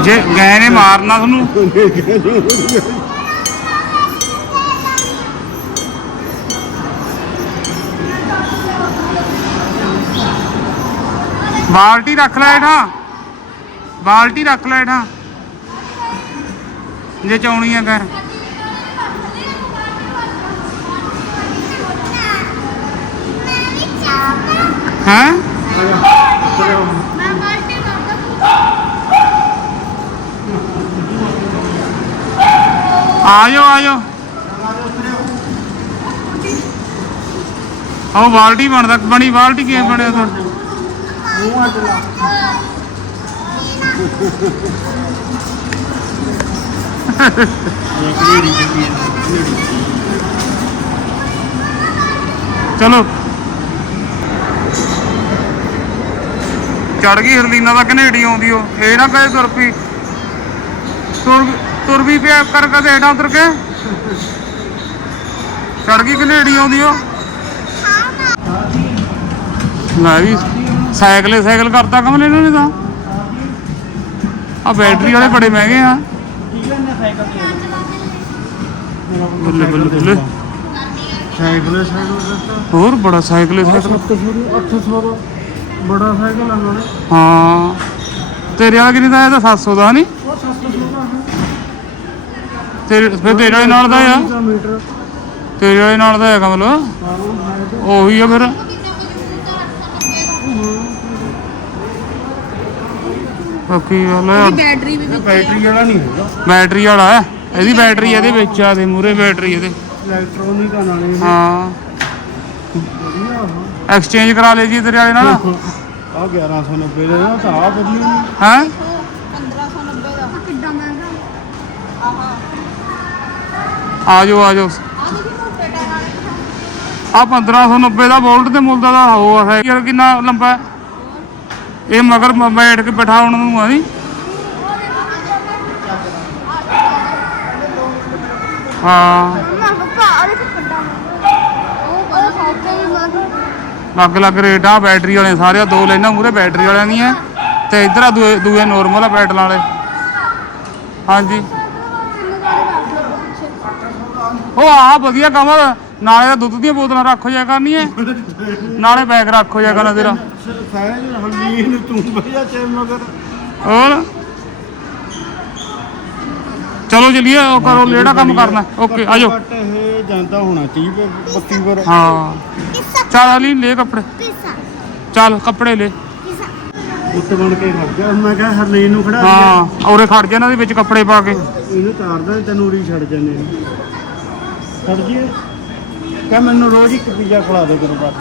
ਜੇ ਗਏ ਨੇ ਮਾਰਨਾ ਤੁਹਾਨੂੰ? ਬਾਲਟੀ ਰੱਖ ਲੈ ਇਹਦਾ ਬਾਲਟੀ ਰੱਖ ਲੈ ਇਹਦਾ ਜੇ ਚਾਉਣੀ ਆ ਕਰ ਹੈ ਮੈਂ ਬਾਲਟੀ ਕਰਦਾ ਆ ਜਾਓ ਆ ਜਾਓ ਆਹ ਬਾਲਟੀ ਬਣਦਾ, ਬਣੀ ਬਾਲਟੀ ਕਿਵੇਂ ਬਣਿਆ ਤੁਹਾਡਾ? ਚਲੋ। ਚੜ ਗਈ ਹਰਲੀਨਾ ਦਾ ਕਨੇਡੀ ਆਉਂਦੀ ਉਹ। ਇਹ ਨਾ ਕਹੇ ਤੁਰ ਪਈ ਤੁਰ ਵੀ ਪਿਆ ਕਰ ਕਦੇ ਹੇਠਾਂ ਉਤਰ ਕੇ? ਚੜ ਗਈ ਕਨੇਡੀ ਆਉਂਦੀ ਉਹ? ਮੈਂ ਵੀ ਸਾਈਕਲੇ ਸਾਈਕਲ ਕਰਤਾ ਕਮਲ ਇਹਨਾਂ ਨੇ ਤਾਂ। ਆ ਬੈਟਰੀ ਵਾਲੇ ਬੜੇ ਮਹਿੰਗੇ ਆ। ਬੱਲੇ ਬੱਲੇ ਬੱਲੇ। ਸਾਈਕਲ ਸਾਈਕਲ ਦਿੱਤਾ ਹੋਰ ਬੜਾ ਸਾਈਕਲੇ ਸਾਈਕਲ। 700 800 ਦਾ ਬੜਾ ਸਾਈਕਲ ਨਾਲੇ। ਹਾਂ। ਤੇਰੇ ਵਾਲਾ ਕਿੰਨੇ ਦਾ ਇਹ ਤਾਂ 700 ਦਾ ਨਹੀਂ? ਉਹ 700 ਦਾ ਤੇਰੇ ਫਿਰ ਤੇਰੇ ਵਾਲੇ ਨਾਲ ਦਾ ਆ। ਮੀਟਰ ਤੇਰੇ ਵਾਲੇ ਨਾਲ ਦਾ ਹੈ ਕਮਲ ਉਹੀ ਆ ਫਿਰ। ਬਾਕੀ ਆ ਬੈਟਰੀ ਵੀ ਬੈਟਰੀ ਵਾਲਾ ਨਹੀਂ ਹੈਗਾ। ਬੈਟਰੀ ਵਾਲਾ ਹੈ। ਇਹਦੀ ਬੈਟਰੀ ਇਹਦੇ ਵਿੱਚ ਆ ਦੇ ਮੂਰੇ ਬੈਟਰੀ ਇਹਦੇ। ਇਲੈਕਟ੍ਰੋਨਿਕ ਆ ਨਾਲੇ ਇਹ। ਹਾਂ। ਵਧੀਆ ਆ। ਐਕਸਚੇਂਜ ਕਰਾ ਲਈ ਜੀ ਤੇਰੇ ਵਾਲੇ ਨਾਲ। ਆ 1190 ਦੇ ਨਾ ਤਾਂ ਆ ਵਧੀਆ ਨਹੀਂ ਹੈ? 1590 ਦਾ। ਕਿੱਡਾ ਮਹਿੰਗਾ? ਆ ਜਾਓ ਆ ਜਾਓ ਆ ਦੇਖੀ ਮੋਟੇ 1590 ਦਾ ਵੋਲਟ ਤੇ ਮੁੱਲ ਦਾ ਦਾ ਹੈ ਯਾਰ ਕਿੰਨਾ ਲੰਬਾ ਹੈ? ਇਹ ਮਗਰ ਮ- ਬੈਠ ਕੇ ਬਿਠਾਉਣ ਨੂੰ ਆ ਨਹੀਂ ਹਾਂ। ਮੈਂ ਪਪਾ ਅਰੇ ਕਿੱਡਾ ਉਹ ਬੜਾ ਸੌਕੇ ਵੀ ਮਹਿੰਗਾ ਲੱਗ ਲੱਗ ਰੇਟ ਆ ਬੈਟਰੀ ਵਾਲੇ ਸਾਰੇ ਆ, ਦੋ ਲਾਈਨਾਂ ਮੂਰੇ ਬੈਟਰੀ ਵਾਲਿਆਂ ਦੀਆਂ ਤੇ ਇਧਰ ਆ ਦੂਏ ਦੂਏ ਨੋਰਮਲ ਆ ਪੈਡਲ ਵਾਲੇ। ਹਾਂਜੀ। ਉਹ ਆ ਵਧੀਆ ਕੰਮ ਨਾਲੇ ਤਾਂ ਦੁੱਧ ਦੀਆਂ ਬੋਤਲਾਂ ਰੱਖੋ ਜਾ ਕਰਨੀਆਂ। ਨਾਲੇ ਬੈਗ ਰੱਖੋ ਜਾ ਕਰਨਾ ਤੇਰਾ। ਸਾਇਜ ਹਲੀ ਨੂੰ ਤੂੰ ਭਈਆ ਚੇ ਮਗਰ ਹੋਰ? ਚਲੋ ਚਲੀਏ ਉਹ ਕਰੋ ਜਿਹੜਾ ਕੰਮ ਕਰਨਾ। ਓਕੇ ਆਜੋ। ਇਹ ਜਾਂਦਾ ਹੋਣਾ 30 ਪਰ 32 ਪਰ ਹਾਂ। ਚੱਲ ਅਲੀ ਲੈ ਕੱਪੜੇ। ਚੱਲ ਕੱਪੜੇ ਲੈ। ਉੱਤ ਬਣ ਕੇ ਖੜ ਗਿਆ ਮੈਂ ਕਿਹਾ ਹਰਲੀਨ ਨੂੰ ਖੜਾ ਹਾਂ ਔਰੇ ਖੜ ਜਾ ਇਹਨਾਂ ਦੇ ਵਿੱਚ ਕੱਪੜੇ ਪਾ ਕੇ। ਇਹਨੂੰ ਤਾਰਦਾ ਤਨੂਰੀ ਛੱਡ ਜਾਂਦੇ ਨੇ। ਛੱਡ ਜੀਏ। ਕਹ ਮੈਨੂੰ ਰੋਜ਼ ਇੱਕ ਪੀਜ਼ਾ ਖਵਾ ਦੇ ਕਰੋ ਬਸ।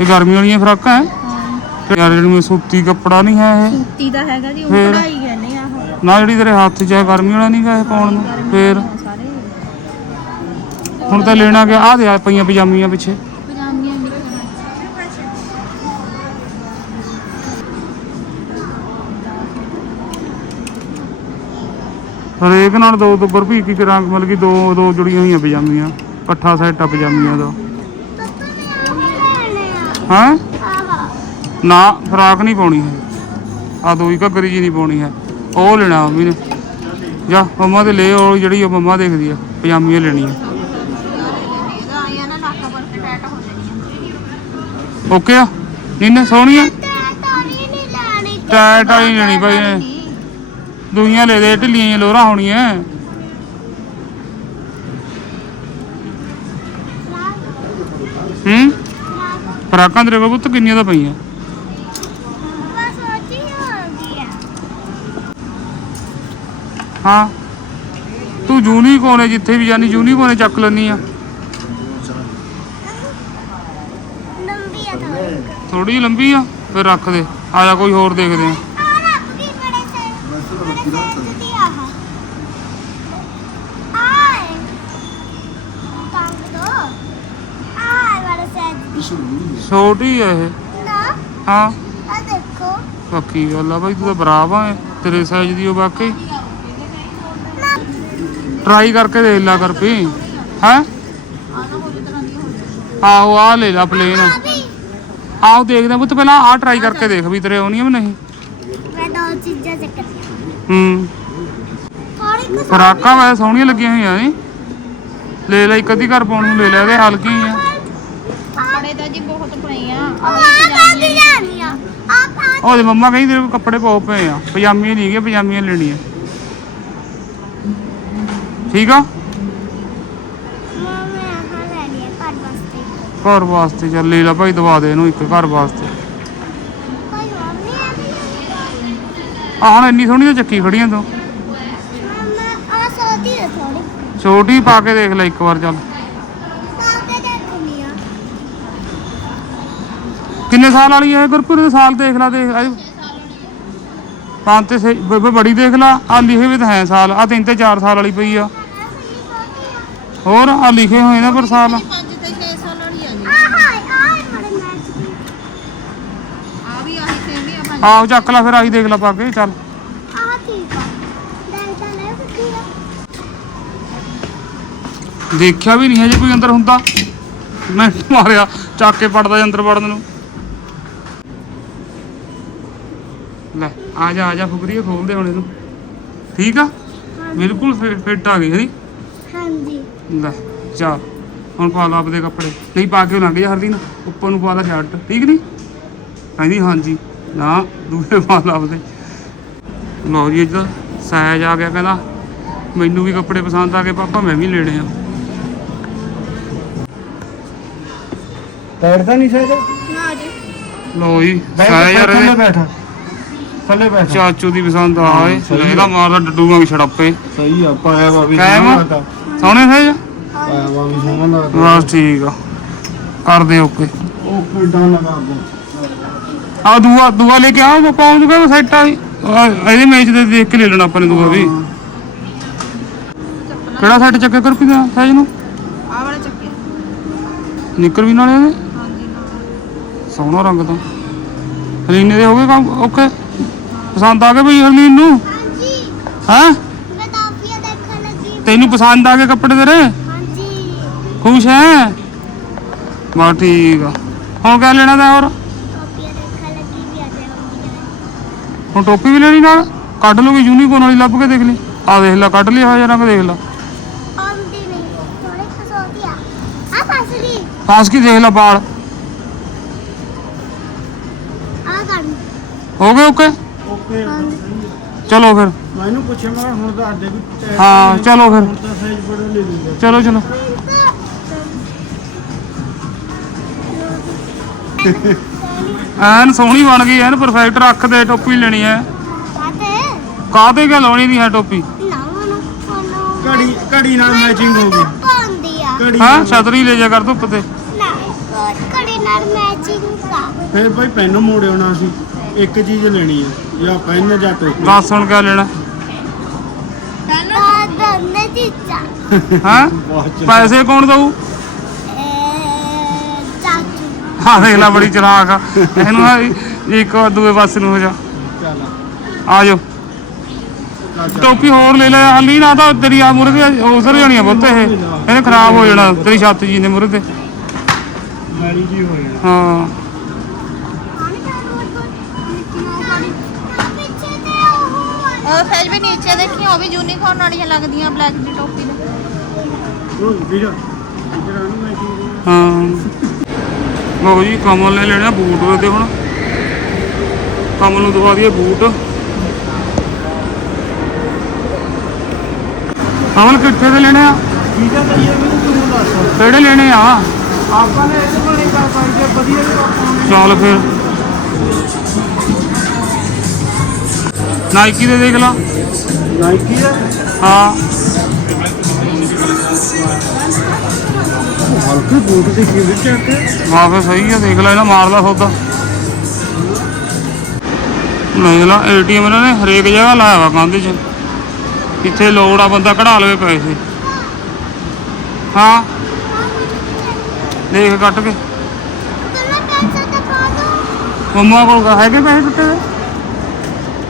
ਇਹ ਗਰਮੀ ਵਾਲੀਆਂ ਫਰਾਕਾਂ ਹੈ? ਯਾਰ ਜਿਹੜੀ ਸੂਤੀ ਕੱਪੜਾ ਨਹੀਂ ਹੈ ਇਹ। ਸੂਤੀ ਦਾ ਹੈਗਾ ਜੀ ਉਹ ਫੇਰ? ਕਢਾਈ ਕਹਿੰਦੇ ਆ ਉਹ। ਨਾ ਜਿਹੜੀ ਤੇਰੇ ਹੱਥ 'ਚ ਹੈ ਗਰਮੀ ਵਾਲਾ ਨਹੀਂ ਗਾ ਇਹ ਪਾਉਣ ਨੂੰ। ਫੇਰ? ਸਾਰੇ। ਹੁਣ ਤਾਂ ਲੈਣਾ ਗਿਆ। ਆ ਦੇ ਆ ਪਈਆਂ ਪਜਾਮੀਆਂ ਪਿੱਛੇ। ਹਰੇਕ ਨਾਲ ਦੋ ਦੋ ਇੱਕ ਇੱਕ ਰੰਗ ਮਤਲਬ ਕਿ ਦੋ ਦੋ ਜੁੜੀਆਂ ਹੋਈਆਂ ਪਜਾਮੀਆਂ। ਇਕੱਠਾ ਸੈੱਟ ਆ ਪਜਾਮੀਆਂ ਦਾ। ਹਾਂ? ਨਾ ਫਰਾਕ ਨਹੀਂ ਪਾਉਣੀ ਹੈ। ਆ ਦੋ ਹੀ ਘੱਗਰੀ ਜੀ ਨਹੀਂ ਪਾਉਣੀ ਹੈ। ਉਹ ਲੈਣਾ ਮੰਮੀ ਨੇ। ਜਾ ਮੰਮਾ ਤੇ ਲੈ ਉਹ ਜਿਹੜੀ ਉਹ ਮੰਮਾ ਦੇਖਦੀ ਆ ਪਜਾਮੀਆਂ ਲੈਣੀਆਂ। ਓਕੇ ਆ? ਨੀਨੇ ਸੋਹਣੀ ਆ? ਟੈਟ ਵਾਲੀ ਨਹੀਂ ਲੈਣੀ ਟੈਟ ਵਾਲੀ ਲੈਣੀ ਭਾਈ ਨੇ। ਦੂਈਆਂ ਲੈ ਦੇ ਢਿੱਲੀਆਂ ਜਿਹੀਆਂ ਲੋਰਾਂ ਹੋਣੀਆਂ। ਹੂੰ? ਫਰਾਕਾਂ ਤੇਰੇ ਕੋਲ ਪੁੱਤ ਕਿੰਨੀਆਂ ਤਾਂ ਪਈਆਂ? ਬਸ ਹਾਂ। ਤੂੰ ਜੂਨੀ ਕੋਨੇ ਜਿੱਥੇ ਵੀ ਜਾਨੀ ਜੂਨੀ ਕੋਨੇ ਚੱਕ ਲੈਣੀ ਆ। ਲੰਬੀ ਆ ਥੋੜੀ ਲੰਬੀ ਆ ਫਿਰ ਰੱਖ ਦੇ। ਆ ਜਾ ਕੋਈ ਹੋਰ ਦੇਖਦੇ ਆ ਆ ਰੱਬ ਦੀ ਬੜੇ ਸੇ ਬੜੇ ਸੇ ਦੀ ਆਹ ਆਏ ਕੰਗ ਦੋ ਆਏ ਬੜੇ ਛੋਟੀ ਆ ਇਹ। ਹਾਂ। ਆ ਦੇਖੋ। ਪੱਕੀ ਗੱਲ ਆ ਬਾਈ ਤੂੰ ਤਾਂ ਬਰਾਬਰ ਆ ਤੇਰੇ ਸਾਈਜ਼ ਦੀ ਉਹ ਵਾਕਈ। ਟਰਾਈ ਕਰਕੇ ਦੇਖ ਲਾ ਕਰ ਪੀ ਹੈ? ਆਹੋ ਆ ਲੈ ਲਾ ਪਲੇਨ ਵੀ। ਆਓ ਦੇਖਦੇ ਪੁੱਤ ਪਹਿਲਾਂ ਆ ਟਰਾਈ ਕਰਕੇ ਦੇਖ ਵੀ ਤੇਰੇ ਆਉਣੀ ਆ ਵੀ ਨਹੀਂ। ਚੀਜ਼ਾਂ ਚੱਕਦੀਆਂ ਹੂੰ। ਹਰ ਇੱਕ ਫਰਾਕਾਂ ਵੈਸੇ ਸੋਹਣੀਆਂ ਲੱਗੀਆਂ ਹੋਈਆਂ ਨੇ। ਲੈ ਲੈ ਇੱਕ ਅੱਧੀ ਘਰ ਪਾਉਣ ਨੂੰ ਲੈ ਲੈ ਇਹਦੇ ਹਲਕੀ ਆ। ਕੱਪੜੇ ਤਾਂ ਜੀ ਬਹੁਤ ਪਏ ਆ। ਆਹੀ ਉਹਦੇ ਮੰਮਾ ਕਹਿੰਦੀ ਤੇਰੇ ਕੋਲ ਕੱਪੜੇ ਬਹੁਤ ਪਏ ਆ। ਪਜਾਮੀਆਂ ਨਹੀਂ ਹੈਗੀਆਂ ਪਜਾਮੀਆਂ ਲੈਣੀਆਂ। ਠੀਕ ਆ? ਮੈਂ ਆਹ ਲੈਣੀ ਆ ਘਰ ਵਾਸਤੇ। ਘਰ ਵਾਸਤੇ ਚੱਲ ਲੈ ਲੈ ਭਾਈ ਦਵਾ ਦੇ ਇਹਨੂੰ ਇੱਕ ਘਰ ਵਾਸਤੇ। ਕੋਈ ਹੋਰ ਨਹੀਂ ਆ ਆ ਹੁਣ ਇੰਨੀ ਸੋਹਣੀ ਤਾਂ ਚੱਕੀ ਖੜੀਆਂ ਤੂੰ। ਮੈਂ ਆ ਸੋਤੀ ਹੈ ਥੋੜੀ ਛੋਟੀ ਪਾ ਕੇ ਦੇਖ ਲੈ ਇੱਕ ਵਾਰ ਚੱਲ ਪਾ ਕੇ ਦੇਖਣੀ ਆ ਕਿੰਨੇ ਸਾਲ ਵਾਲੀ ਹੈ ਗੁਰਪੁਰ ਦੇ ਸਾਲ ਦੇਖ ਲੈ ਦੇਖ ਪੰਜ ਤੇ ਬ- ਬ- ਬੜੀ ਦੇਖ ਲਾ। ਆ ਲਿਖੇ ਵੀ ਤਾਂ ਹੈ ਸਾਲ। ਆ ਤਿੰਨ ਤੇ 4 ਸਾਲ ਵਾਲੀ ਪਈ ਆ। ਹੋਰ ਆ ਲਿਖੇ ਹੋਏ ਨੇ ਪਰ ਸਾਲ। 5 ਤੇ 6 ਸਾਲ ਵਾਲੀ ਆ ਵੀ ਆਹੀ ਸੇਮ ਹੀ ਆ ਪੰਜ ਆਹੋ ਚੱਕ ਲੈ ਫਿਰ ਆਹੀ ਦੇਖ ਲੈ ਪਾ ਕੇ ਚੱਲ। ਆ ਠੀਕ ਆ। ਡੈਲਟਾ ਲੈ ਕੁੱਤੀ ਆ। ਦੇਖਿਆ ਵੀ ਨਹੀਂ ਹੈ ਜੇ ਕੋਈ ਅੰਦਰ ਹੁੰਦਾ। ਮੈਂ ਮਾਰਿਆ ਚੱਕ ਕੇ ਪੜਦਾ ਅੰਦਰ ਵੜਨ ਨੂੰ। ਲੈ ਆ ਜਾ ਆ ਜਾ ਫੁਕਰੀਏ ਖੋਲਦੇ ਹੁਣ ਇਹਨੂੰ। ਠੀਕ ਆ? ਬਿਲਕੁਲ ਫਿੱਟ ਆ ਗਈ ਹੈ ਹਾਂਜੀ। ਲੈ ਚੱਲ ਹੁਣ ਪਾ ਲਾ ਆਪਦੇ ਕੱਪੜੇ। ਨਹੀਂ ਪਾ ਕੇ ਲੰਘ ਜਾ ਹਰਦੀ ਨਾ ਉੱਪਰ ਨੂੰ ਪਾ ਲਾ ਸ਼ਰਟ ਠੀਕ ਨਹੀਂ ਕਹਿੰਦੀ ਹਾਂਜੀ। ਨਾ ਦੂਏ ਪਾ ਲਾ ਆਪਦੇ। ਲਓ ਜੀ ਇੱਧਰ ਸਾਇਜ ਆ ਗਿਆ ਕਹਿੰਦਾ। ਮੈਨੂੰ ਵੀ ਕੱਪੜੇ ਪਸੰਦ ਆ ਗਏ ਪਾਪਾ ਮੈਂ ਵੀ ਲੈਣੇ ਆ। ਬੈਠਦਾ ਨਹੀਂ ਸਕਦਾ ਨਾ ਜੀ। ਲਓ ਜੀ ਬੈਠ ਸਾਇਜ ਥੱਲੇ ਇਹਦੇ ਬੈਠਾ। ਥੱਲੇ ਬੈਠਾ ਚਾਚੂ ਦੀ ਪਸੰਦ ਆਏ ਸਹੀ ਇਹਦਾ ਮਾਰਦਾ ਡੱਡੂ ਵਾਂਗ ਛੜੱਪੇ। ਸਹੀ ਆ ਪਾਇਆ ਵਾ ਵੀ ਕਾਇਮ ਸੋਹਣਾ ਆ? ਲੱਗਦਾ। ਸੋਹਣੇ ਸਾਇਜ ਪਾਇਆ ਵਾ ਵੀ ਸੋਹਣਾ ਲੱਗਦਾ। ਬਸ ਠੀਕ ਆ। ਕਰਦੇ ਓਕੇ। ਉਹ ਕਿੱਦਾਂ ਲਗਾ ਦੋ ਆ ਦੂਆ ਦੂਆ ਲੈ ਕੇ ਆਓ ਉਹਨੂੰ ਕਹਿੰਦਾ ਸੈੱਟ ਆ। ਜੀ। ਆਹ ਇਹਦੇ ਮੈਚ ਦੇ ਦੇਖ ਕੇ ਲੈ ਲੈਣਾ ਆਪਾਂ ਨੇ ਦੂਆ ਵੀ। ਕਿਹੜਾ ਸੈੱਟ ਚੱਕੇ ਕਰ ਪਿਆ ਸਾਈਜ਼ ਨੂੰ? ਆ ਵਾਲੇ ਚੱਕੇ ਨਿੱਕਰ ਵੀ ਨਾਲੇ ਇਹਦੇ? ਹਾਂਜੀ ਨਾਲ। ਸੋਹਣਾ ਰੰਗ ਤਾਂ। ਹਲੀਨੇ ਦੇ ਹੋ ਗਏ ਕੰਮ ਓਕੇ। ਪਸੰਦ ਆ ਗਏ ਬਈ ਹਲੀਨ ਨੂੰ? ਹਾਂਜੀ। ਹੈਂ? ਮੈਂ ਟਾਫੀਆਂ ਦੇਖਣ ਲੱਗੀ। ਤੈਨੂੰ ਪਸੰਦ ਆ ਗਏ ਕੱਪੜੇ ਤੇਰੇ? ਹਾਂਜੀ। ਖੁਸ਼ ਹੈ? ਬਸ ਠੀਕ ਆ। ਹੁਣ ਕਿਆ ਲੈਣਾ ਤਾਂ ਹੋਰ? ਟਾਫੀਆਂ ਦੇਖਣ ਲੱਗੀ ਵੀ ਅੱਜ ਹੁੰਦੀਆਂ ਹੁਣ ਟੋਪੀ ਵੀ ਲੈਣੀ ਨਾਲ? ਕੱਢ ਲੂਗੀ ਯੂਨੀਕੋਰਨ ਵਾਲੀ ਲੱਭ ਕੇ ਦੇਖ ਲਈ। ਆ ਦੇਖ ਲੈ ਕੱਢ ਲਈ ਹੋਇਆ ਰੰਗ ਦੇਖ ਲੈ। ਆਉਂਦੀ ਨਹੀਂ ਥੋੜੇ ਖਸੋਤੀ ਆ। ਆ ਫਸਲੀ ਫਾਸ ਕੀ ਦੇਖ ਲੈ ਬਾਲ ਆ ਕਰ। ਹੋ ਗਏ ਓਕੇ? ਚਲੋ ਫਿਰ। ਮੈਨੂੰ ਪੁੱਛਿਆ ਮੈਂ ਕਿਹਾ ਹੁਣ ਤਾਂ ਅੱਡੇ ਵੀ ਹਾਂ, ਚਲੋ ਫਿਰ। ਹੁਣ ਤਾਂ ਸਾਈਜ਼ ਬੜਾ ਲੈ ਲੂਗਾ ਚਲੋ ਚਲੋ। ਐਨ ਸੋਹਣੀ ਬਣ ਗਈ ਐਨ ਪਰਫੈਕਟ ਰੱਖ ਦੇ ਟੋਪੀ ਲੈਣੀ ਐ ਕਾਹਦੇ ਗੱਲ ਲਾਉਣੀ ਨਹੀਂ ਹੈ ਟੋਪੀ? ਘੜੀ ਘੜੀ ਨਾਲ ਮੈਚਿੰਗ ਹੋ ਗਈ। ਪਾਉਂਦੀ ਆ ਘੜੀ ਹਾਂ ਨਾਲ- ਛਤਰੀ ਲੈ ਜਾ ਕਰ ਧੁੱਪ ਤੇ। ਨਾ ਕੜੀ ਨਾਲ ਮੈਚਿੰਗ ਦਾ ਫਿਰ ਭਾਈ ਪੈਨ ਮੋੜਿਓ ਨਾ ਸੀ ਇੱਕ ਚੀਜ਼ ਲੈਣੀ ਹੈ। ਜਾਂ ਪੈਨ ਜਾਂ ਟੋਪੀ ਦੱਸ ਹੁਣ ਕਿਆ ਲੈਣਾ? ਆ ਦੋਨੇ ਚੀਜ਼ਾਂ ਹਾਂ? ਬਹੁਤ ਚੰਗਾ। ਪੈਸੇ ਕੌਣ ਦਊ? ਏ ਚਾਚੂ ਹਾਂ ਦੇਖ ਲੈ ਬੜੀ ਚਲਾਕ ਆ। ਇਹਨੂੰ ਆ ਇੱਕ ਵਾਰ ਦੂਏ ਪਾਸੇ ਨੂੰ ਹੋ ਜਾ। ਚੱਲ ਆ। ਜਾਓ। ਟੋਪੀ ਹੋਰ ਲੈ ਲੈ। ਹਾਲੀ ਨਾ ਤਾਂ ਤੇਰੀ ਆ ਮੁਰਗੇ ਉਸਰ ਜਾਣੀ ਆ ਬੁੱਤ ਇਹ। ਇਹਨੇ ਖਰਾਬ ਹੋ ਜਾਣਾ ਤੇਰੀ ਛੱਤ ਜੀ ਨੇ ਮੁਰਗੇ। ਮੈਲੀ ਜੀ ਹੋ ਜਾਣਾ। ਹਾਂ। ਉਹ ਉਹ ਸਾਈਜ਼ ਵੀ ਨੀਚੇ ਦੇਖੀ ਉਹ ਵੀ ਯੂਨੀਫਾਰਮ ਵਾਲੀਆਂ ਲੱਗਦੀਆਂ ਬਲੈਕ ਦੀ ਟੋਪੀ ਦੇ। ਉਹ ਵੀਰ ਇਧਰ ਆ ਨਹੀਂ ਮੈਚਿੰਗ ਹਾਂ। ਲਓ ਜੀ ਕਮਲ ਨੇ ਲੈਣਾ ਬੂਟ ਉਹਦੇ ਹੁਣ। ਕਮਲ ਨੂੰ ਦਵਾ ਦਈਏ ਬੂਟ। ਕਮਲ ਕਿੱਥੇ ਦੇ ਲੈਣੇ ਆ? ਠੀਕ ਹੈ ਤਾਂ ਇਹ ਮੈਨੂੰ ਤੂੰ ਦੱਸ ਕਿਹੜੇ ਲੈਣੇ ਆ? ਆਪਾਂ ਨੇ ਇਹਦੇ ਕੋਲ ਨਹੀਂ ਕਰ ਪਾਈ ਵਧੀਆ ਵੀ ਚੱਲ ਫਿਰ। ਨਾਈਕੀ ਦੇ ਦੇਖ ਲਾ। ਨਾਈਕੀ ਦਾ? ਹਾਂ। ਹਲਕੇ ਬੂਟ ਦੇ ਕਿਵੇਂ ਚੱਕ ਵਾਹ ਫਿਰ ਸਹੀ ਆ ਦੇਖ ਲੈ ਇਹਨਾਂ ਮਾਰ ਲਾ ਸੌਦਾ ਦੇਖ ਲਾ ਏਟੀਐਮ ਇਹਨਾਂ ਨੇ ਹਰੇਕ ਜਗ੍ਹਾ ਲਾਇਆ ਵਾ ਕੰਧ 'ਚ। ਕਿੱਥੇ ਲੋੜ ਆ ਬੰਦਾ ਕਢਾ ਲਵੇ ਪੈਸੇ। ਹਾਂ। ਦੇਖ ਕੱਟ ਕੇ। ਤੁਮਨੇ ਪੈਸੇ ਤਾਂ ਪਾ ਦੋ। ਮੰਮਾ ਕੋਲ ਹੈਗੇ ਪੈਸੇ ਟੁੱਟੇ ਹੋਏ?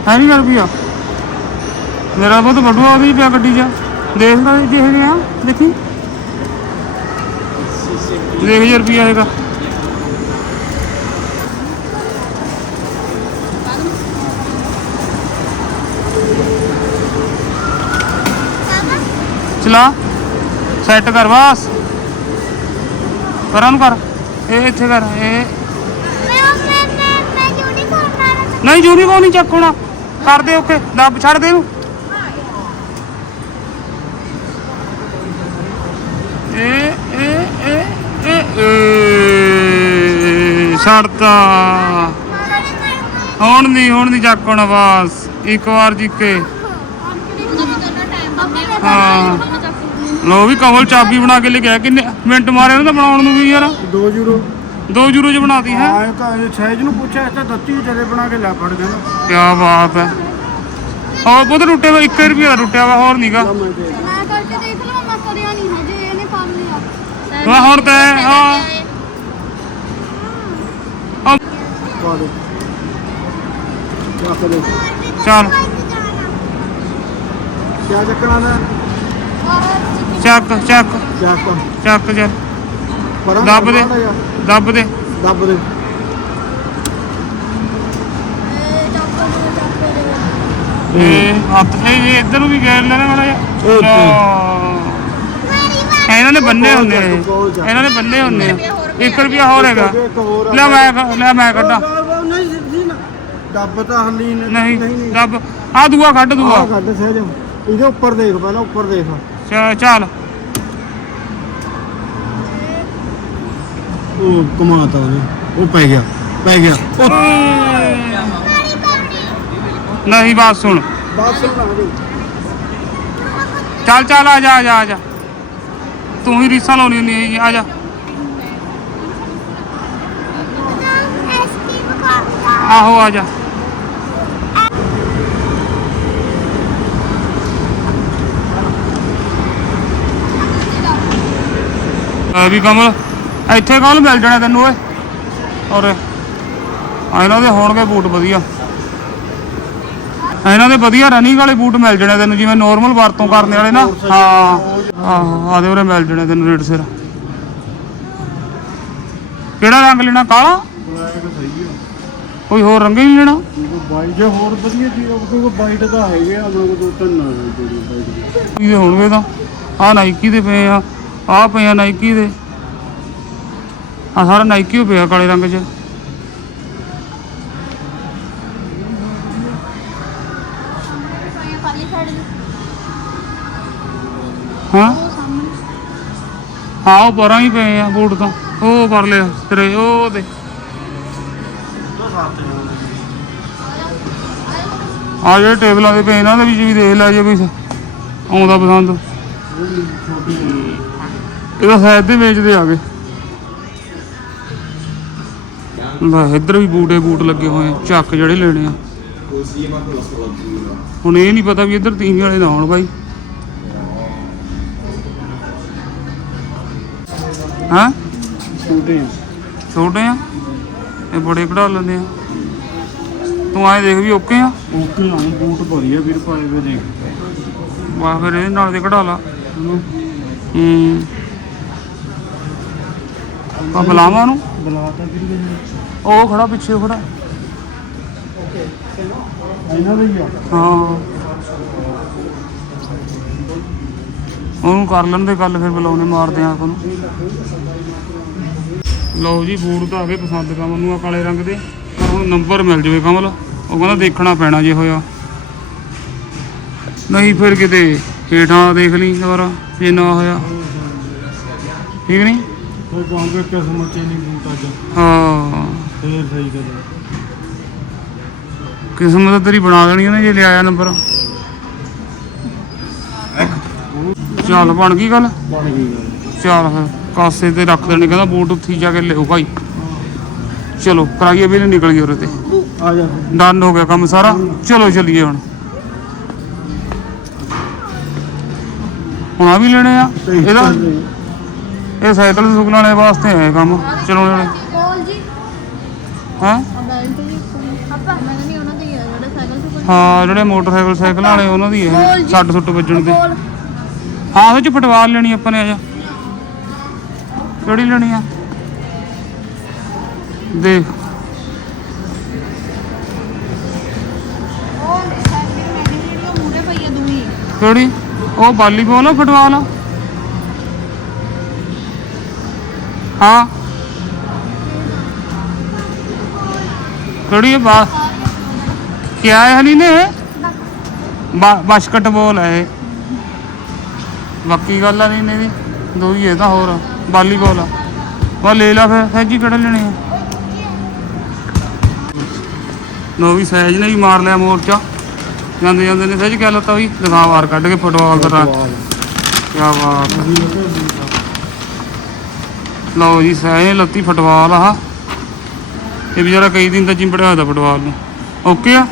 ਹੈ ਨਹੀਂ ਗੱਲ ਵੀ ਮੇਰਾ ਬਹੁਤ ਵੱਡੂਆ ਵੀ ਪਿਆ ਗੱਡੀ 'ਚ। ਦੇਖਦਾ ਜੀ ਦੇਖ ਰਿਹਾ ਦੇਖੀ। ਦੇਖ ਜੀ ਰੁਪਿਆ ਹੈਗਾ। ਚਲਾ। ਸੈੱਟ ਕਰ ਬਸ। ਪਰਾਂ ਕਰ। ਇਹ ਇੱਥੇ ਕਰ ਇਹ ਨਹੀਂ ਯੂਨੀਫਾਰਮ ਨਹੀਂ ਚੱਕਣਾ ਹੋਣਾ ਦੇ ਓਕੇ ਦੱਬ ਛੱਡ ਦੇ ਇਹਨੂੰ। ਇਹ ਇਹ ਇਹ ਇਹ ਛੱਡਤਾ। ਹੁਣ ਨਹੀਂ ਹੁਣ ਨਹੀਂ ਚੱਕ ਬਸ ਇੱਕ ਵਾਰ ਜਿੱਕੇ ਹਾਂ। ਲੋ ਵੀ ਕਮਲ ਚਾਬੀ ਬਣਾ ਕੇ ਲੈ ਕੇ ਕਿੰਨੇ ਮਿੰਟ ਮਾਰੇ ਉਹਨਾਂ ਦਾ ਬਣਾਉਣ ਨੂੰ ਵੀ ਯਾਰ। 2 ਯੂਰੋ 2 ਯੂਰੋ ਚ ਬਣਾਤੀ ਹੈ? ਹਾਂ ਤਾਂ ਸਹਿਜ ਨੂੰ ਪੁੱਛਿਆ ਇਸ ਤਾਂ ਦਿੱਤੀ ਜਦੇ ਬਣਾ ਕੇ ਲੈ ਫੜ ਕਹਿੰਦਾ ਕੀ ਬਾਤ ਹੈ। ਹੋਰ ਉਹ ਟੁੱਟੇ ਵਾ 1 ਰੁਪਿਆ ਦਾ ਟੁੱਟਿਆ ਵਾ ਹੋਰ ਨਹੀਂਗਾ ਮੈਂ ਕਰਕੇ ਦੇਖ ਲਵਾਂ ਮੈਂ ਕਰਿਆ ਨਹੀਂ ਹਜੇ ਇਹਨੇ ਕੰਮ ਲਿਆ। ਵਾ ਹੁਣ ਤਾਂ ਹਾਂ। ਦੇ। ਚੱਕ ਦੇ। ਚੱਲ। ਕਿਆ ਚੱਕਣਾ ਦਾ ਚੱਕ। ਚੱਕ ਚੱਕ। ਚੱਕ। ਚੱਲ ਪਰਾਂ ਦੱਬ ਦੇ। ਪਰਾਂ ਜਾ, ਦੱਬ ਦੇ। ਦੱਬ ਦੇ। ਇਹ ਹੱਥ ਇਹ ਇਹ ਇੱਧਰ ਨੂੰ ਵੀ ਗੇਰ ਲੈਣਾ ਮਾੜਾ ਜਿਹਾ। ਉਹ ਲਓ। ਇਹਨਾਂ ਨੇ ਬੰਨੇ ਹੁੰਦੇ ਆ ਇਹ। ਇਹਨਾਂ ਨੇ ਬੰਨੇ ਹੁੰਦੇ ਆ 1 ਰੁਪਿਆ ਹੋਰ ਹੈਗਾ। ਲੈ ਮੈਂ ਲੈ ਮੈਂ ਕੱਢਾਂ। ਨਾ। ਦੱਬ ਤਾਂ ਹੱਲੀ ਨਹੀਂ ਦੱਬ। ਆ ਦੂਆ ਕੱਢ ਆ ਦੂਆ ਕੱਢ ਸਹਿਜ। ਇਹਦੇ ਉੱਪਰ ਦੇਖ ਪਹਿਲਾਂ ਉੱਪਰ ਦੇਖ। ਚੱਲ। ਉਹ ਕਮਾਤਾ ਉਹਨੇ। ਉਹ ਪੈ ਗਿਆ ਪੈ ਗਿਆ। ਨਹੀਂ ਬਾਤ ਸੁਣ। ਬਸ ਨਾ ਦੇ ਚੱਲ ਚੱਲ ਆ ਜਾ ਆ ਜਾ ਆ ਜਾ। ਤੂੰ ਹੀ ਰੀਸਾਂ ਲਾਉਣੀ ਹੁੰਦੀ ਹੈਗੀ ਆ ਜਾ। ਆਹੋ ਆ ਜਾ। ਆ ਵੀ ਕਮਲ। ਇੱਥੇ ਕੌਣ ਮਿਲ ਜਾਣਾ ਤੈਨੂੰ ਓਏ? ਔਰ ਇਹਨਾਂ ਦੇ ਹੋਣਗੇ ਬੂਟ ਵਧੀਆ। ਇਹਨਾਂ ਦੇ ਵਧੀਆ ਰਨਿੰਗ ਵਾਲੇ ਬੂਟ ਮਿਲ ਜਾਣੇ ਤੈਨੂੰ, ਜਿਵੇਂ ਨਾਰਮਲ ਵਰਤੋਂ ਕਰਨ ਵਾਲੇ ਨਾ। ਹਾਂ, ਆਹੋ ਆਦੇ ਉਰੇ ਮਿਲ ਜਾਣੇ ਤੈਨੂੰ ਰੇਟ ਸਿਰ। ਕਿਹੜਾ ਰੰਗ ਲੈਣਾ, ਕਾਲਾ? ਕੋਈ ਹੋਰ ਰੰਗ ਹੀ ਨਹੀਂ ਲੈਣਾ? ਬਾਈ ਜੇ ਹੋਰ ਵਧੀਆ ਚੀਜ਼ ਉਹ ਬਾਈਟ ਦਾ ਹੈਗੇ ਆ ਆਪਣੇ ਦੋ ਤਿੰਨ ਨਾ ਦੇ ਹੋਣਗੇ ਤਾਂ ਆ ਨਾਈਕੀ ਦੇ ਪਏ ਆ ਆ ਪਏ ਆ ਨਾਈਕੀ ਦੇ। ਆ ਸਾਰਾ ਨਾਈਕੀ ਹੋ ਪਿਆ ਕਾਲੇ ਰੰਗ 'ਚ। ਹਾਂ? ਹਾਂ, ਉਹ ਪਰਾਂ ਹੀ ਪਏ ਆ ਬੂਟ ਤਾਂ। ਉਹ ਪਰ ਲਿਆ ਤੇਰੇ, ਉਹ ਦੇ। ਆ ਜਿਹੜੇ ਟੇਬਲਾਂ ਦੇ ਪਏ, ਇਹਨਾਂ ਦੇ ਵਿੱਚ ਵੀ ਦੇਖ ਲੈ ਜੇ ਕੋਈ ਆਉਂਦਾ ਪਸੰਦ। ਇਹਦਾ ਸਾਇਦ ਦੇ ਵੇਚਦੇ ਆ ਗਏ। ਲੈ ਇੱਧਰ ਵੀ ਬੂਟੇ ਬੂਟ ਲੱਗੇ ਹੋਏ ਆ ਚੱਕ ਜਿਹੜੇ ਲੈਣੇ ਆ। ਹੁਣ ਇਹ ਨਹੀਂ ਪਤਾ ਵੀ ਇੱਧਰ ਤੀਵੀਂ ਵਾਲੇ ਨਾ ਆਉਣ ਬਾਈ। ਹਾਂ? ਛੋਟੇ ਆ। ਛੋਟੇ ਆ? ਇਹ ਬੜੇ ਕਢਾ ਲੈਂਦੇ ਆ। ਤੂੰ ਆਏ ਦੇਖ ਵੀ ਓਕੇ ਆ? ਓਕੇ ਆਂ ਬੂਟ ਵਧੀਆ ਵੀਰ ਪਾਏ ਵੇ ਦੇਖ ਵਾਹ ਫਿਰ ਇਹਦੇ ਨਾਲ ਦੇ ਕਢਾ ਲਾ। ਹੂੰ। ਆ ਬੁਲਾਵਾਂ ਨੂੰ ਬੁਲਾਤਾ ਵੀਰ ਜੀ ਉਹ ਖੜਾ ਪਿੱਛੇ ਖੜਾ। ਇਹਨਾਂ ਦਾ ਹੀ ਆ। ਹਾਂ। ਉਹਨੂੰ ਕਰ ਲੈਣ ਦੇ ਗੱਲ ਫਿਰ ਬੁਲਾਉਣੇ ਮਾਰਦੇ ਆ ਨੂੰ। ਲਓ ਜੀ ਬੂਟ ਤਾਂ ਆ ਗਏ ਪਸੰਦ ਕਮਲ ਨੂੰ ਆ ਕਾਲੇ ਰੰਗ ਦੇ। ਪਰ ਹੁਣ ਨੰਬਰ ਮਿਲ ਜਵੇ ਕਮਲ। ਉਹ ਕਹਿੰਦਾ ਦੇਖਣਾ ਪੈਣਾ ਜੇ ਹੋਇਆ। ਨਹੀਂ ਫਿਰ ਕਿਤੇ ਹੇਠਾਂ ਦੇਖ ਲਈ ਦੁਬਾਰਾ ਜੇ ਨਾ ਹੋਇਆ। ਠੀਕ ਨਹੀਂ? ਉਹ ਕਹਾਂਗੇ ਕਿਸਮਤ ਚ ਨਹੀਂ ਅੱਜ ਹਾਂ। ਫੇਰ ਸਹੀ ਕਦੇ ਕਿਸਮਤ ਤੇਰੀ ਬਣਾ ਦੇਣੀ ਉਹਨੇ ਜੇ ਲਿਆਇਆ ਨੰਬਰ। ਚੱਲ ਬਣ ਗਈ ਗੱਲ? ਬਣ ਗਈ ਗੱਲ। ਚੱਲ ਫਿਰ ਕਾਸੇ ਤੇ ਰੱਖ ਦੇਣੇ ਕਹਿੰਦਾ ਬੂਟ ਉੱਥੇ ਜਾ ਕੇ ਲਿਓ ਭਾਈ। ਚਲੋ ਕਰਾਈਏ ਵੀ ਨਿਕਲ ਗਈ ਉਰੇ ਤੇ। ਆ ਜਾ। ਡਨ ਹੋ ਗਿਆ ਕੰਮ ਸਾਰਾ। ਚਲੋ ਚੱਲੀਏ ਹੁਣ। ਹੁਣ ਆ ਵੀ ਲੈਣੇ ਆ। ਇਹਦਾ ਇਹ ਸਾਈਕਲ ਸੁਕਣ ਵਾਲੇ ਵਾਸਤੇ ਹੈ ਕੰਮ ਚਲਾਉਣ ਵਾਲੇ। ਕੋਲ ਜੀ। ਹੈ? ਬੈਲਟ ਜੀ ਆਪਾਂ ਮੈਂ ਨਹੀਂ ਉਹਨਾਂ ਦੇ ਹੀ ਆ ਜਿਹੜੇ ਸਾਈਕਲ ਤੇ ਹਾਂ ਜਿਹੜੇ ਮੋਟਰਸਾਈਕਲ ਸਾਈਕਲ ਵਾਲੇ ਉਹਨਾਂ ਦੀ ਹੈ ਬੋਲ। ਛੱਡ ਸੁੱਟ ਵੱਜਣ ਕੋਲ। ਹਾਂ ਉਹ ਚ ਫੁੱਟਬਾਲ ਲੈਣੀ ਆਪਾਂ ਨੇ ਆ ਜਾ। ਕਿਹੜੀ ਲੈਣੀ ਆ? ਦੇਖ। ਕਿਹੜੀ? ਉਹ ਵਾਲੀਬਾਲ ਆ ਫੁੱਟਬਾਲ ਆ ਹਾਂ। ਕਿਹੜੀ ਹੈ ਬਾ ਕੀ ਹੈ ਹਲੀ ਨੇ? ਬਾਸਕਟਬਾਲ ਹੈ ਬਾਕੀ ਗੱਲ ਆ ਨਹੀਂ ਨੇ ਦੀ ਦੋ ਹੀ ਹੈ ਤਾਂ ਹੋਰ। ਵਾਲੀਬਾਲ ਆ। ਵਾ ਲੈ ਲਾ ਫਿਰ ਸਹਿਜੀ ਕਿਹੜੇ ਲੈਣੇ ਆ ਨੋ ਵੀ ਸਹਿਜ ਨੇ ਵੀ ਮਾਰ ਲਿਆ ਮੋਰਚਾ। ਜਾਂਦੇ ਜਾਂਦੇ ਨੇ ਸਹਿਜ ਕਿਆ ਲੱਤਾ ਵੀ? ਦਿਖਾ ਵਾਰ ਕੱਢ ਕੇ ਫੁੱਟਬਾਲ ਦਾ ਕੀ ਬਾਤ। ਹੈ। ਲਓ ਜੀ ਸਹਿਜ ਨੇ ਲੱਤੀ ਫੁੱਟਬਾਲ ਆ ਇਹ ਵਿਚਾਰਾ ਕਈ ਦਿਨ ਤਾਂ ਚਿੰਬੜਿਆ ਹੋਇਆ ਤਾ ਫੁੱਟਬਾਲ ਨੂੰ। ਓਕੇ ਆ?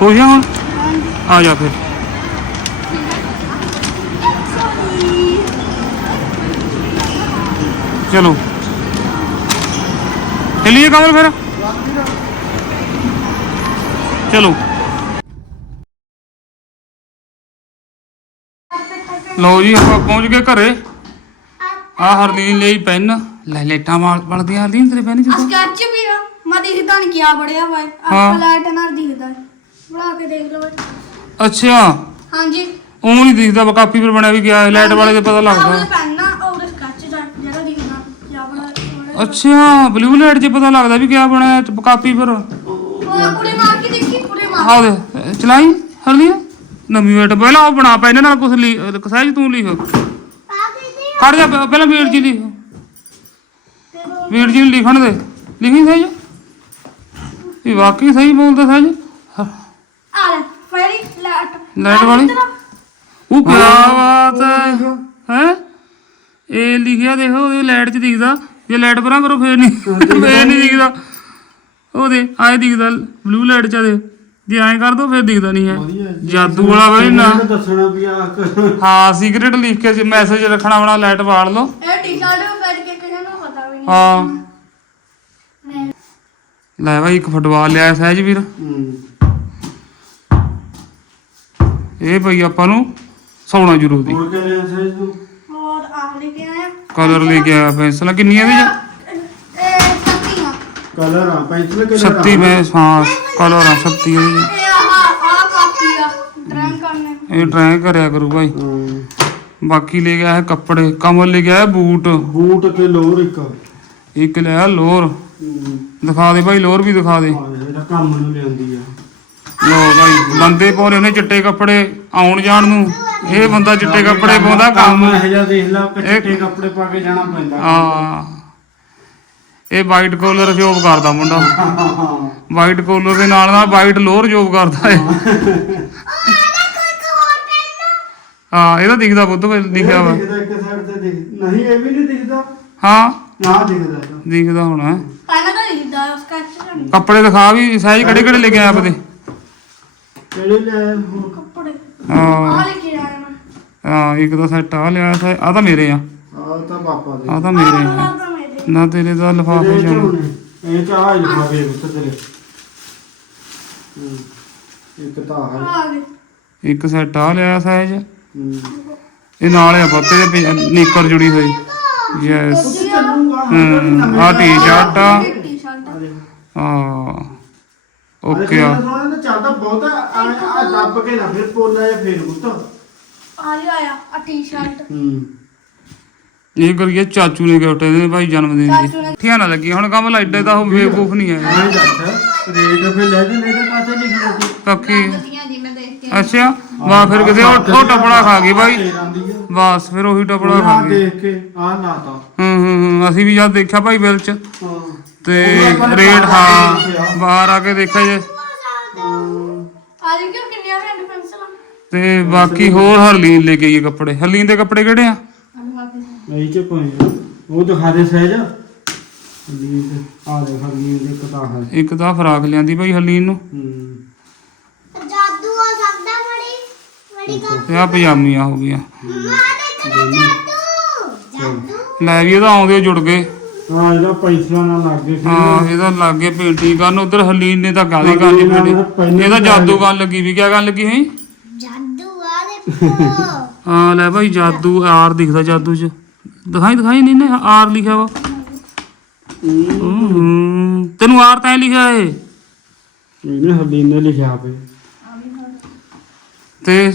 ਹੋ ਗਿਆ ਹੁਣ? ਆ ਜਾ ਫਿਰ। ਚਲੋ। ਚਲਿਏ ਕਮਲ ਫਿਰ? ਚਲੋ। ਲਓ ਜੀ, ਆਪਾਂ ਪਹੁੰਚ ਗਏ ਘਰੇ। ਆ ਹਰਦੀਨ ਲਈ ਪੈਨ। ਲੈ ਲੈਟਾਂ ਵਾਲ ਵਲਦੀਆਂ ਹਰਦੀਨ ਤੇਰੇ ਪੈਨ ਜਿੱਦਾਂ ਸਕੈਚ ਵੀ ਆ। ਮੈਂ ਦਿਖਦਾ ਨਹੀਂ ਕਿਆ ਬੜਿਆ ਵਾ ਹਾਂ। ਆਪਾਂ ਲਾਈਟ ਨਾਲ ਦਿਖਦਾ। ਹੈ। ਬਣਾ ਕੇ ਦੇਖ ਲਓ। ਅੱਛਾ। ਹਾਂਜੀ। ਉਹ ਨਹੀਂ ਦਿਖਦਾ ਵਾ ਕਾਪੀ ਪਰ ਬਣਿਆ ਵੀ ਗਿਆ ਲਾਈਟ ਵਾਲੇ ਦੇ ਪਤਾ ਲੱਗਦਾ। ਪੈਨ ਨਾ ਉਹਦੇ ਸਕੈਚ ਦਾ ਜਿਹੜਾ ਦਿਖਦਾ ਕਿਆ ਬਣਾ ਬਣਾ- ਅੱਛਾ ਬਲੂ ਲਾਈਟ 'ਚ ਪਤਾ ਲੱਗਦਾ ਵੀ ਕਿਆ ਬਣਿਆ ਤੇ ਕਾਪੀ ਪਰ। ਉਹ ਪੂਰੇ ਮਾਰ ਕੇ ਦੇਖੀ ਪੂਰੇ ਮਾਰ ਆਹ ਦੇ ਚਲਾਈ ਹਰਦੀਨ? ਨਵੀਂ ਵੇਟ ਪਹਿਲਾਂ ਉਹ ਬਣਾ ਪੈ ਇਹਨਾਂ ਨਾਲ ਕੁਝ ਲਿਖ ਸਹਿਜ ਤੂੰ ਲਿਖ। ਖੜ ਜਾ ਪਹਿ- ਪਹਿਲਾਂ ਵੀਰ ਜੀ ਲਿਖ ਵੀਰ ਜੀ ਨੂੰ ਲਿਖਣ ਦੇ। ਲਿਖੀ ਸਹਿਜ ਇਹ ਵਾਕਈ ਸਹੀ ਬੋਲਦਾ ਸਹਿਜ? ਹ- ਆ ਲੈ ਫੈਰੀ ਲਾਈਟ ਲਾਈਟ ਵਾਲੀ? ਉਹ ਬਾਤ ਹੈ ਹੈ? ਇਹ ਲਿਖਿਆ ਦੇਖੋ ਉਹਦੇ ਲਾਈਟ 'ਚ ਦਿਖਦਾ। ਜੇ ਲਾਈਟ ਪਰਾਂ ਕਰੋ ਫੇਰ ਨਹੀਂ ਫੇਰ ਨਹੀਂ ਦਿਖਦਾ। ਉਹਦੇ ਆਏ ਦਿਖਦਾ ਬਲੂ ਲਾਈਟ 'ਚ ਦੇ। ਜੇ ਐਂ ਕਰ ਦੋ ਫੇਰ ਦਿਖਦਾ ਨਹੀਂ ਵਧੀਆ ਹੈ ਜੀ। ਜਾਦੂ ਵਾਲਾ ਬਈ ਨਾ ਇਹਨੂੰ ਦੱਸਣਾ ਵੀ ਆ ਹਾਂ ਸੀਕ੍ਰੇਟ ਲਿਖ ਕੇ ਮੈਸੇਜ ਰੱਖਣਾ ਬਣਾ ਲਾਈਟ ਬਾਲ ਲਓ। ਇਹ ਟੀ-ਸ਼ਰਟ ਬੈਠ ਕੇ ਕਿਸੇ ਨੂੰ ਪਤਾ ਵੀ ਨਹੀਂ। ਹਾਂ। ਲੈ ਭਾਈ ਇੱਕ ਫੁੱਟਬਾਲ ਲਿਆ ਸਹਿਜ ਵੀਰ। ਹੂੰ। ਇਹ ਭਈ ਆਪਾਂ ਨੂੰ ਸੌਣਾ ਜ਼ਰੂਰੀ। ਹੋਰ ਕੇ ਲਿਆ ਸਹਿਜ ਤੂੰ? ਹੋਰ ਆਹ ਲੈ ਕੇ ਆਇਆ। ਕਲਰ ਲੈ ਕੇ ਆਇਆ ਪੈਨਸਲਾਂ ਕਿੰਨੀਆਂ ਦੀ ਇਹ ਸੱਤੀਆਂ ਕਲਰ ਆ ਪੈਨਸਲ ਕਲਰ 36 ਮੈਂ ਹਾਂ ਕਲਰ ਆ 36 ਇਹਦੇ 'ਚ। ਇਹ ਆਹ ਆਹ ਕਾਪੀ ਆ ਡਰਾਇੰਗ ਕਰਨੇ। ਇਹ ਟਰਾਈ ਕਰਿਆ ਕਰੂ ਭਾਈ। ਹਾਂ। ਬਾਕੀ ਲੈ ਗਿਆ ਹੈ ਕੱਪੜੇ ਕਮਲ ਲੈ ਗਿਆ ਹੈ ਬੂਟ। ਬੂਟ ਤੇ ਲੋਰ ਇੱਕ। ਇੱਕ ਲਿਆ ਲੋਰ। ਹੂੰ। ਦਿਖਾ ਦੇ ਭਾਈ ਲੋਰ ਵੀ ਦਿਖਾ ਦੇ। ਆ ਇਹਦਾ ਕੰਮ ਨੂੰ ਲਿਆਂਦੀ ਆ। ਲੋ ਭਾਈ ਬੰਦੇ ਪਾਉਣੇ ਨੇ ਚਿੱਟੇ ਕੱਪੜੇ ਆਉਣ ਜਾਣ ਨੂੰ। ਇਹ ਬੰਦਾ ਚਿੱਟੇ ਕੱਪੜੇ ਪਾਉਂਦਾ ਕੰਮ ਇਹ ਜਿਹਾ ਦੇਖ ਲਾ ਚਿੱਟੇ ਕੱਪੜੇ ਪਾ ਕੇ ਜਾਣਾ ਪੈਂਦਾ। ਆ ਇਹ ਵਾਈਟ ਕੋਲਰ ਜੋਬ ਕਰਦਾ ਮੁੰਡਾ। ਵਾਈਟ ਕੋਲਰ ਦੇ ਨਾਲ ਨਾਲ ਵਾਈਟ ਲੋਅਰ ਜੋਬ ਕਰਦਾ ਹੈ ਹਾਂ ਇਹਦਾ ਦਿਖਦਾ ਬੁੱਧ ਭਾਈ ਲਿਖਿਆ ਵਾ। ਦਿਖਦਾ ਇੱਕ ਸਾਈਡ ਤੇ ਦਿਖ ਨਹੀਂ ਇਹ ਵੀ ਨਹੀਂ ਦਿਖਦਾ। ਹਾਂ। ਨਾ ਦਿਖਦਾ। ਦਿਖਦਾ ਹੋਣਾ ਪਹਿਲਾਂ ਤਾਂ ਦਿਖਦਾ ਸਕੈਚ ਕਰਨੇ ਕੱਪੜੇ ਦਿਖਾ ਵੀ ਸਾਈਜ਼ ਕਿਹੜੇ ਕਿਹੜੇ ਲੈ ਕੇ ਆਇਆ ਆਪਦੇ? ਕਿਹੜੇ ਲੈ ਕੱਪੜੇ। ਹਾਂ। ਆਹ ਲੈ ਕੇ ਆਇਆ ਮੈਂ। ਹਾਂ ਇੱਕ ਤਾਂ ਸੈੱਟ ਆ ਲਿਆ ਸੀ ਆ ਤਾਂ ਮੇਰੇ ਆ। ਆ ਤਾਂ ਪਾਪਾ ਦੇ। ਆ ਤਾਂ ਮੇਰੇ ਆ। ਆਹ ਤਾਂ ਮੇਰੇ ਨਾ ਤੇਰੇ ਦਾ ਲਿਫਾਫੇ ਜਾਣਾ। ਇਹ ਚ ਆ ਲਿਖਾਵੇ ਉੱਤੇ ਤੇਰੇ। ਇੱਕ ਤਾਂ ਆ ਆ ਗਏ ਇੱਕ ਸੈੱਟ ਆ ਲਿਆ ਸਾਈਜ਼ ਇਹ ਨਾਲ ਆ ਬੱਤੇ ਦੇ ਨੀਕਰ ਜੁੜੀ ਹੋਈ। ਯੈਸ ਆ। ਟੀ-ਸ਼ਰਟ ਆ। ਟੀ-ਸ਼ਰਟ ਹਾਂ ਓਕੇ ਆ। ਸੋਹਣਾ ਤਾਂ ਚੱਲਦਾ ਬਹੁਤ ਆ ਆ ਦੱਬ ਕੇ ਨਾ ਫਿਰ ਪੋਲਾ ਜਾਂ ਫੇਰ ਪੁੱਤ। ਆ ਲਿਆ ਆਇਆ ਆ ਟੀ-ਸ਼ਰਟ ਹੂੰ। ਇਹ ਕਰੀਏ ਚਾਚੂ ਨੇ ਗਿਫਟ ਇਹਦੇ ਭਾਈ ਜਨਮ ਦਿਨ ਦੀ। ਠੀਆਂ ਨਾ ਲੱਗੀ ਹੁਣ ਕੰਮ ਲਾਈਟੇ ਦਾ ਉਹ ਬੇਵਕੂਫ ਨਹੀਂ ਹੈ। ਰੇਟ ਫਿਰ ਲੈ ਦੇ ਨਹੀਂ ਤਾਂ ਕਾਤੇ ਲਿਖਣਾ ਸੀ ਪੱਕੀ? ਵਧੀਆ ਜੀ ਮੈਂ ਦੇਖ ਕੇ ਅੱਛਾ ਵਾ ਫਿਰ ਕਿਤੇ ਉਹ ਉਹ ਟਪੜਾ ਖਾ ਗਈ ਭਾਈ। ਦੀ ਬਸ ਫਿਰ ਉਹੀ ਟਪੜਾ ਖਾ ਆ ਗਈ ਦੇਖ ਕੇ ਆ ਲਾਤਾ ਹੂੰ ਹੂੰ ਹੂੰ ਅਸੀਂ ਵੀ ਜਦ ਦੇਖਿਆ ਭਾਈ ਬਿੱਲ ਚ। ਤੇ ਰੇਟ ਕੇ ਹਾਂ। ਬਾਹਰ ਆ ਕੇ ਦੇਖਿਆ ਜੇ। ਆ ਜੀ ਕਿਉਂ ਕਿੰਨੀਆਂ ਹੈਂਡ ਪੈਨਸਲਾਂ? ਤੇ ਬਾਕੀ ਹੋਰ ਹਰਲੀਨ ਲੈ ਕੇ ਆਈਏ ਕੱਪੜੇ। ਹਰਲੀਨ ਦੇ ਕੱਪੜੇ ਕਿਹੜੇ ਆ? ਨਹੀਂ ਚ ਪਏ ਆ। ਉਹ ਦਿਖਾ ਦੇ ਸਹਿਜ ਹਲੀਨ ਦੇ ਆ ਦੇ ਹਲੀਨ ਦੇ ਕਤਾ ਹੈ ਇੱਕ ਤਾਂ ਫਰਾਕ ਲਿਆਂਦੀ ਭਾਈ ਹਰਲੀਨ ਨੂੰ। ਹੂੰ। ਜਾਦੂ ਆ ਸਕਦਾ ਬੜੀ ਬੜੀ ਗੱਲ ਤੇ ਆ ਪਜਾਮੀਆਂ ਹੋ ਗਈਆਂ ਮਾਂ ਦੇਖਣਾ ਜਾਦੂ ਜਾਦੂ। ਲੈ ਵੀ ਇਹਦਾ ਆਉਂਦੇ ਜੁੜ ਗਏ। ਹਾਂ ਇਹਦਾ ਪੈਸਾ ਨਾ ਲੱਗ ਗਏ ਹਾਂ ਇਹਦਾ ਲੱਗੇ ਪੇਂਟਿੰਗ ਕਰਨ ਉਧਰ ਹਰਲੀਨ ਨੇ ਤਾਂ ਗਾਲੀ ਗਾਲੀ ਹਰਲੀਨ ਨੇ ਪੇਂਟਿੰਗ ਪਹਿਲੇ ਇਹਦਾ ਜਾਦੂ ਗੱਲ ਲੱਗੀ ਵੀ ਕਿਆ ਗੱਲ ਲੱਗੀ ਹੈ ਜਾਦੂ ਆ ਦੇਖੋ। ਹਾਂ ਲੈ ਭਾਈ ਜਾਦੂ ਆਰ ਦਿਖਦਾ ਜਾਦੂ ਚ। ਦਿਖਾਈ ਦਿਖਾਈ ਨਹੀਂ ਨੇ ਆਰ ਲਿਖਿਆ ਵਾ। ਹੂੰ। ਤੈਨੂੰ ਆਰ ਤਾਂ ਲਿਖਿਆ ਏ? ਇਹਨੇ ਹਲੀਨ ਨੇ ਲਿਖਿਆ ਪਏ ਤੇ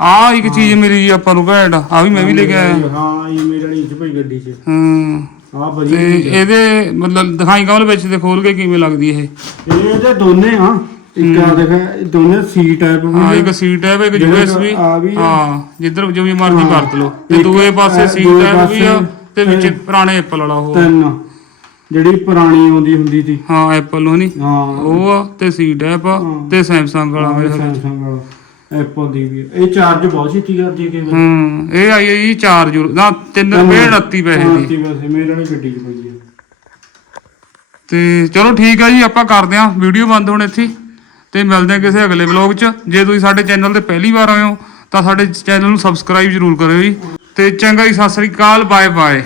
ਆ ਇੱਕ ਚੀਜ਼ ਮਿਲੀ ਜੀ ਆਪਾਂ ਨੂੰ ਭੈਣ ਆ ਵੀ ਮੈਂ ਵੀ ਲੈ ਕੇ ਆਇਆ ਹਾਂ ਇਹ ਮੇਰੇ ਵਾਲੀ ਚ ਪਈ ਗੱਡੀ ਚ। ਹੂੰ। ਆ ਵਧੀਆ। ਇਹਦੇ ਮਤਲਬ ਦਿਖਾਈ ਕਮਲ ਵਿੱਚ ਤੇ ਖੋਲ ਕੇ ਕਿਵੇਂ ਲੱਗਦੀ ਇਹ? ਇਹ ਇਹਦੇ ਦੋਨੇ ਆ। ਇੱਕ ਆ ਦੇਖ ਇਹ ਦੋਨੇ ਸੀ ਟਾਈਪ ਵੀ ਹਾਂ। ਇੱਕ ਸੀਟ ਹੈ ਇੱਕ ਜਿਹੜੇ ਯੂਐਸਬੀ ਆ ਵੀ ਆ। ਹਾਂ ਜਿੱਧਰ ਜਿਵੇਂ ਮਰਜ਼ੀ ਹਾਂ। ਵਰਤ ਲਓ ਤੇ ਇੱਕ, ਦੂਏ ਪਾਸੇ ਦੂਏ ਹੈ ਵੀ ਆ ਪਾਸੇ ਤੇ ਵਿੱਚ ਪੁਰਾਣੇ ਐਪਲ ਵਾਲਾ ਉਹ ਆ। ਤਿੰਨ ਜਿਹੜੀ ਪੁਰਾਣੀ ਆਉਂਦੀ ਹੁੰਦੀ ਸੀ ਹਾਂ ਐਪਲ ਨੂੰ ਨਹੀਂ ਹਾਂ ਉਹ ਆ ਤੇ ਸੀਟ ਐਪ ਆ ਹਾਂ। ਤੇ ਸੈਮਸੰਗ ਵਾਲਾ ਮੇਰੇ ਖਿਆਲ ਚ। ਸੈਮਸੰਗ ਵਾਲਾ ਐਪਲ ਦੀ ਵੀ ਆ। ਇਹ ਚਾਰਜ ਬਹੁਤ ਛੇਤੀ ਕਰਦੀ ਹੈ ਕਿਵੇਂ ਹੂੰ ਇਹ ਆਈ ਹੈ ਜੀ 4 ਜੂਰ ਨਾ 3 ਰੁਪਏ 29 ਪੈਸੇ ਦੀ ਗੱਡੀ ਚ ਪਈ ਤੇ ਚਲੋ ਠੀਕ ਆ ਜੀ ਆਪਾਂ ਕਰਦੇ ਆਂ ਵੀਡੀਓ ਬੰਦ ਹੁਣ ਇੱਥੇ ਹੀ ਤੇ ਮਿਲਦੇ ਹਾਂ ਕਿਸੇ ਅਗਲੇ ਵਲੌਗ 'ਚ। ਜੇ ਤੁਸੀਂ ਸਾਡੇ ਚੈਨਲ ਤੇ ਪਹਿਲੀ ਵਾਰ ਆਏ ਹੋ, ਤਾਂ ਸਾਡੇ ਚੈਨਲ ਨੂੰ ਸਬਸਕ੍ਰਾਈਬ ਜ਼ਰੂਰ ਕਰਿਓ ਜੀ। ਤੇ ਚੰਗਾ ਜੀ, ਸਤਿ ਸ੍ਰੀ ਅਕਾਲ ਬਾਏ ਬਾਏ